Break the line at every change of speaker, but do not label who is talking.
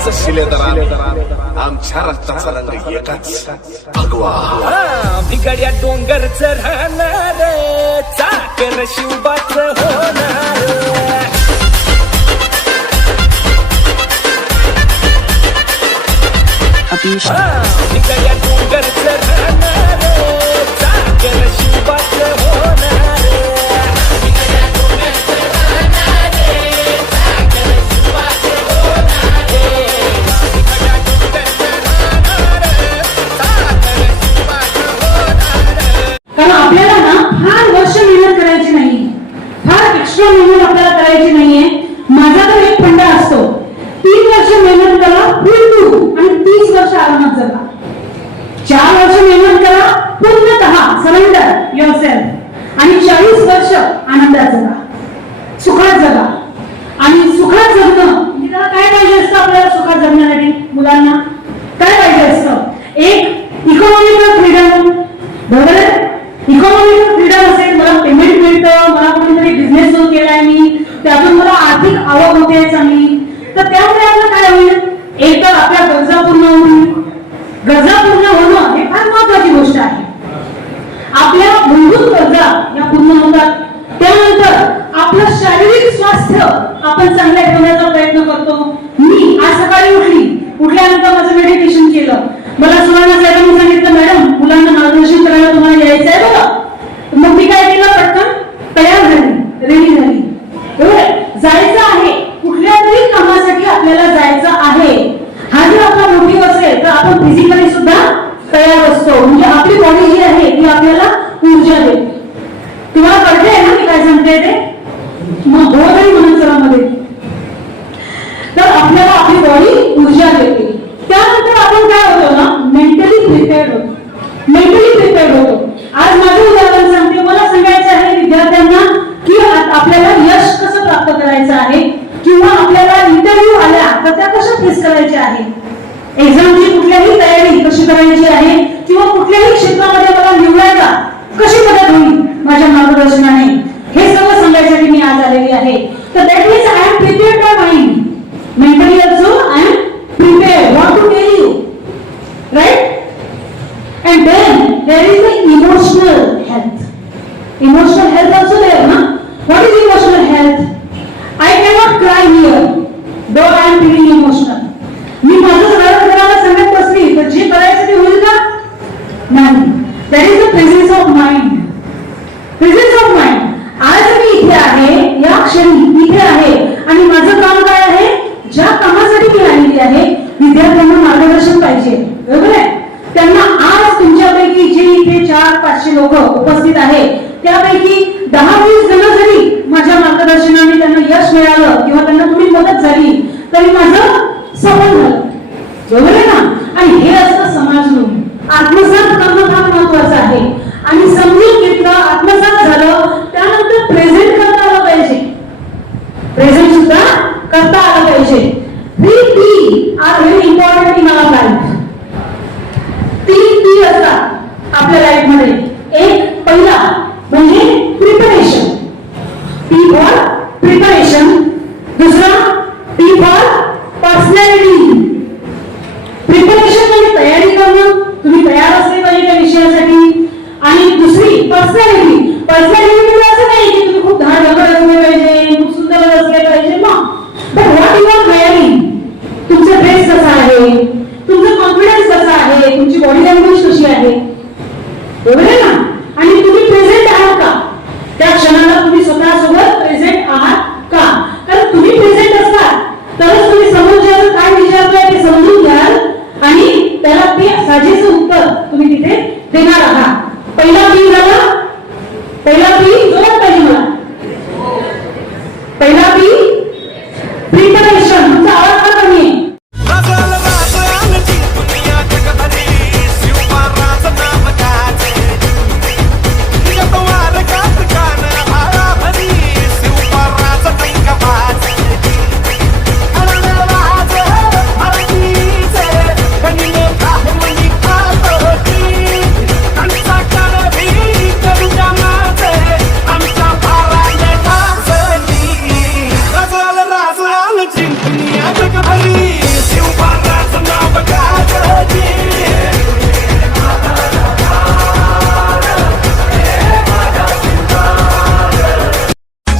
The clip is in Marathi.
उंच शिलेदरात आमच्या रक्ताचा रंग एकाच. भगवा.
भिगड्या डोंगरच राहणार चाकर शिवबाच
आणि तीस वर्ष आरामात जगा. चार वर्ष मेहनत करा पूर्णतः सरेंडर युअर सेल्फ आणि चाळीस वर्ष आनंदात जगा. सुखात जगा. आणि सुखात जगणं म्हणजे त्याला काय पाहिजे असतं आपल्याला सुखात जगण्यासाठी? मुलांना काय पाहिजे असतं? एक इकॉनॉमिकल फ्रीडम बरोबर? इकॉनॉमिकल फ्रीडम असेल. मला पेमेंट मिळतं मला कोणीतरी बिझनेस सुरू केलाय मी. त्यातून मला आर्थिक आवक होते चांगली. तर त्यामुळे आपलं काय होईल? एक तर आपल्या गरजा पूर्ण होणं गरजा पूर्ण होणं हे फार महत्वाची गोष्ट आहे. आपल्या मूलभूत गरजा या पूर्ण होतात. त्यानंतर आपलं शारीरिक स्वास्थ्य आपण चांगल्या ठेवण्याचा प्रयत्न करतो मी आज सकाळी उठली उठल्यानंतर माझं मेडिटेशन केलं मला सुवर्णा साहेबांनी सांगितलं मॅडम मुलांना मार्गदर्शन करायला तुम्हाला यायचं आहे बघा मग मी काय केलं पटकन तयार झाली रेडी झाली बरोबर जायचं आहे कुठल्या तरी कामासाठी आपल्याला जायचं आहे हा जर आपला मोटिव्ह असेल तर आपण फिजिकली सुद्धा तयार असतो म्हणजे आपली बॉडी जी आहे ती आपल्याला ऊर्जा देते. तुम्हाला कळते ना मी काय सांगते ते? मग हो नाही म्हणून चला मध्ये तर आपल्याला आपली बॉडी ऊर्जा देते. त्यानंतर आपण काय होतो ना? मेंटली प्रिपेअर्ड होतो. मेंटली प्रिपेअर्ड होतो. आज माझं उदाहरण सांगते. मला सांगायचं आहे विद्यार्थ्यांना की आपल्याला यश कसं प्राप्त करायचं आहे? किंवा आपल्याला इंटरव्ह्यू आल्या तर त्या कशा फेस करायच्या आहे? एक्झामची कुठल्याही तयारी कशी करायची आहे किंवा कुठल्याही क्षेत्रामध्ये मला निवडायला कशी मदत होईल माझ्या मार्गदर्शनाने हे सगळं सांगायसाठी मी आज आलेली आहे तर that means I am prepared by mind mentally also I am prepared what to tell you right And then there is the emotional health. Emotional health also there, na? What is emotional health? I cannot cry here, though I am feeling emotional. मी माझं रडत करायला सांगत बसली तर जे करायचं ते होईल का? नाही. That is the presence of mind presence of mind आज मी इथे आहे या क्षणी इथे आहे आणि माझं काम काय आहे? ज्या कामासाठी मी आलेली आहे विद्यार्थ्यांना मार्गदर्शन पाहिजे. बरोबर आहे? त्यांना आज तुमच्यापैकी जे इथे चार पाचशे लोक उपस्थित आहेत त्यापैकी दहा वीस जण जरी माझ्या मार्गदर्शनाने त्यांना यश मिळालं किंवा त्यांना तुम्ही मदत झाली तरी माझं सफल झालं. बरोबर आहे ना? आणि हे असतं समाज म्हणून. आत्मसात करणं फार महत्वाचं आहे. आणि समजून घेतलं आत्मसात झालं त्यानंतर प्रेझेंट करता आलं पाहिजे. प्रेझेंट सुद्धा करता आलं पाहिजे. Three P are very important in our life तीन पी असतात आपल्या लाईफमध्ये. एक पहिला म्हणजे प्रिपरेशन पी फॉर प्रिपरेशन दुसरा पी फॉर पर्सनॅलिटी प्रिपरेशन म्हणजे तयारी करणं तुम्ही तयार असले पाहिजे त्या विषयासाठी आणि दुसरी पर्सनॅलिटी पर्सनॅलिटी म्हणजे असं नाही की तुम्ही खूप धाड धडपड असले पाहिजे खूप सुंदर असले पाहिजे मग but what you are wearing तुमचा ड्रेस कसा आहे तुमचा कॉन्फिडन्स कसा आहे तुमची बॉडी लँग्वेज कशी आहे बरोबर आहे ना आणि तुम्ही प्रेझेंट आहात का त्या क्षणाला तुम्ही स्वतःसोबत प्रेझेंट आहात का कारण तुम्ही प्रेझेंट असतात तरच तुम्ही समोरच्याचं काय विचारतोय ते समजून घ्याल आणि त्याला उत्तर तुम्ही तिथे देणार आहात. पहिला पी झाला. पहिला पी जोरात पाहिजे मला. पहिला P preparation